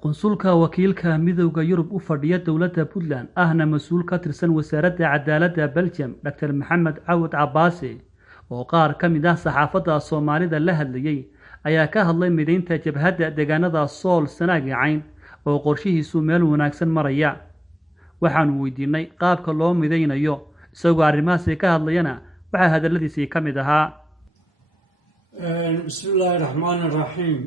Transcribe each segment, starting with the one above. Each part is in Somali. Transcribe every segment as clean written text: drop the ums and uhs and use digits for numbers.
Qunsulka wakiilka Midowga Yurub u fadhiya dowladda Puntland ahna mas'uul ka tirsan wasaaradda cadaaladda Belgium Dr. Maxamed Cawad Cabaase oo qaar ka mid ah saxaafadda Soomaalida la hadlayay ayaa ka hadlay mideynta jabhadda deegaanada Sool Sanaag iyo Cayn oo qorshihiisu meel wanaagsan maraya. Waxaanu weydiinay qaabka loo mideynayo isagoo arrimahaasi ka hadlayana waxaa hadalladiisii ka mid ahaa bismillaahi raxmaani raxiim.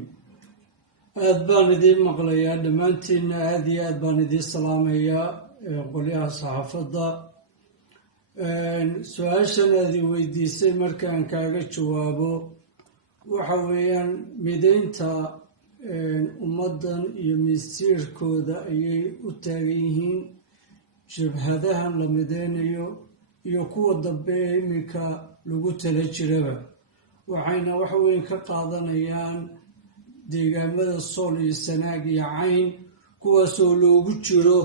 aad baan idiin maqlayaa dhammaantiinna aad iyo aad baan idiin salaamayaa qolyaha saxaafadda. su-aashan aad i weydiisay markaan kaaga jawaabo waxa weeyaan mideynta ummaddan iyo masiirkooda ayay u taagan yihiin jabhadahan la mideynayo iyo kuwa dambe ee iminka lagu tala jiraba, waxayna wax weyn ka qaadanayaan deegaamada Sool iyo Sanaag iyo Cayn kuwaasoo loogu jiro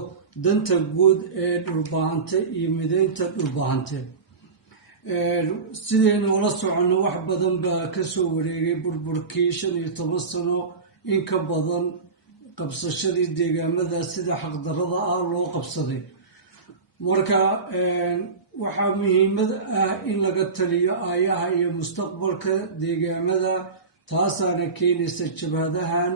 danta guud ee dhulbaahante iyo mideynta dhulbaahante. sidaynu ula soconno wax badan baa kasoo wareegay burburkii 15 sano in ka badan qabsashadii deegaamada sida xaqdarrada ah loo qabsaday. marka waxaa muhiimad ah in laga taliyo aayaha iyo mustaqbalka deegaamada, taasaana keenaysa jabhadahan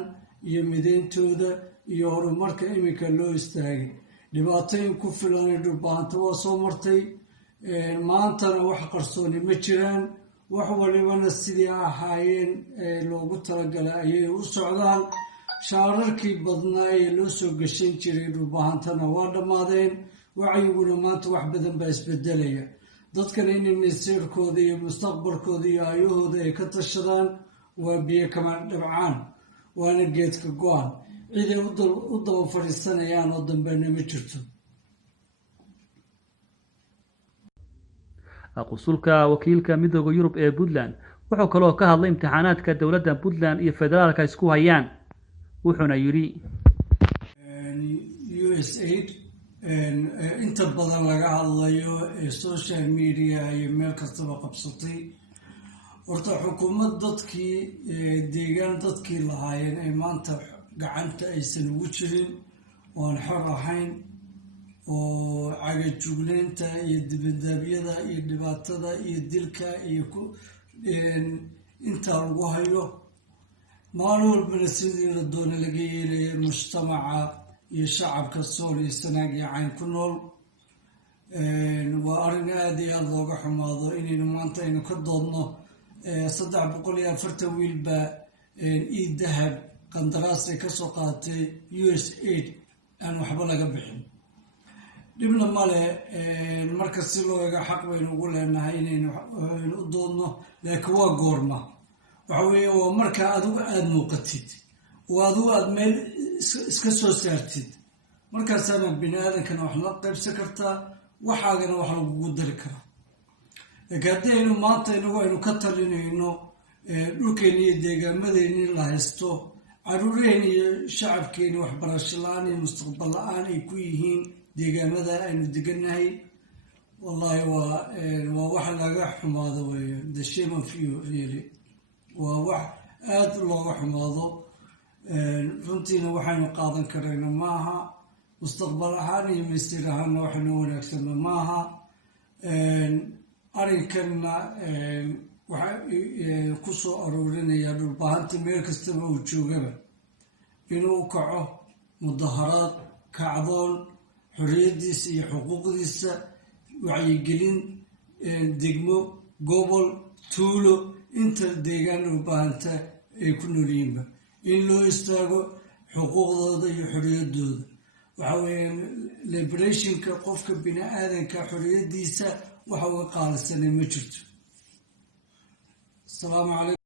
iyo mideyntooda iyo horumarka iminka loo istaagay. dhibaatooyin ku filan ee dhulbaahanta waa soo martay, maantana wax qarsooni ma jiraan, wax walibana sidii ahaayeen loogu talagalay ayay u socdaan. shaararkii badnaa ee loo soo gashan jiray dhulbaahantana waa dhammaadeen, wacyiguna maanta wax badan baa isbedelaya. dadkana inay masiirkooda iyo mustaqbalkooda iyo aayahooda ay ka tashadaan waa biyo kama dhabcaan, waana geedka go-an. ciday u daba fadhiisanayaan oo dambena ma jirto. Qunsulka wakiilka Midowga Yurub ee Puntland wuxuu kaloo ka hadlay imtixaanaadka dowladda Puntland iyo federaalka isku hayaan, wuxuuna yidhi USAID inta badan laga hadlayo ee social media iyo meel kastaba qabsatay. horta xukuumad dadkii deegaan dadkii lahaayeen ay maanta gacanta aysan ugu jirin, oon xor ahayn, oo cagajugleynta iyo dibadaabyada iyo dhibaatada iyo dilka iyo intaa lagu hayo maalin walbana sidii la doona laga yeelaya mujtamaca iyo shacabka Sool iyo Sanaag iyo Cayn ku nool. waa arrin aad iyo aad looga xumaado inaynu maanta aynu ka doodno 340 wiil baa dahab qandaraas ay kasoo qaadatay USAID aan waxba laga bixin. dhibna male, marka si loo eego xaq baynu ugu leenahay inaynu u doodno, laakiin waa goorma. waxa weeye waa marka adigu aada muuqatid oo adigu aada meel iska soo saartid, markaasaana bini aadankana wax la qaybsan kartaa, waxaagana wax lagugu dari karaa. laakiin haddii aynu maanta inagu aynu ka talinayno dhulkeeni iyo deegaamadeenii la haysto, caruureen iyo shacabkeeni waxbarasho la-aan iyo mustaqbal la-aan ay ku yihiin deegaamada aynu degannahay, wallahi waa wax laga xumaado weeye. the shame of you really waa wax aada looga xumaado. runtiina waxaynu qaadan karayna maaha, mustaqbal ahaan iyo masiir ahaanna waxaynu wanaagsanna maaha. arrinkanna waxaa ku soo aroorinayaa dhulbaahanta meel kastaba uu joogaba inuu u kaco mudaharaad, kacdoon, xorriyaddiisa iyo xuquuqdiisa, wacyigelin, degmo, gobol, tuulo, inta deegaan dhulbaahanta ay ku noolyihiinba in loo istaago xuquuqdooda iyo xorriyaddooda. waxa weeyaan liberationka qofka bini aadanka xorriyaddiisa waxa uga qaalisanay ma jirto. asalaamu calaykum.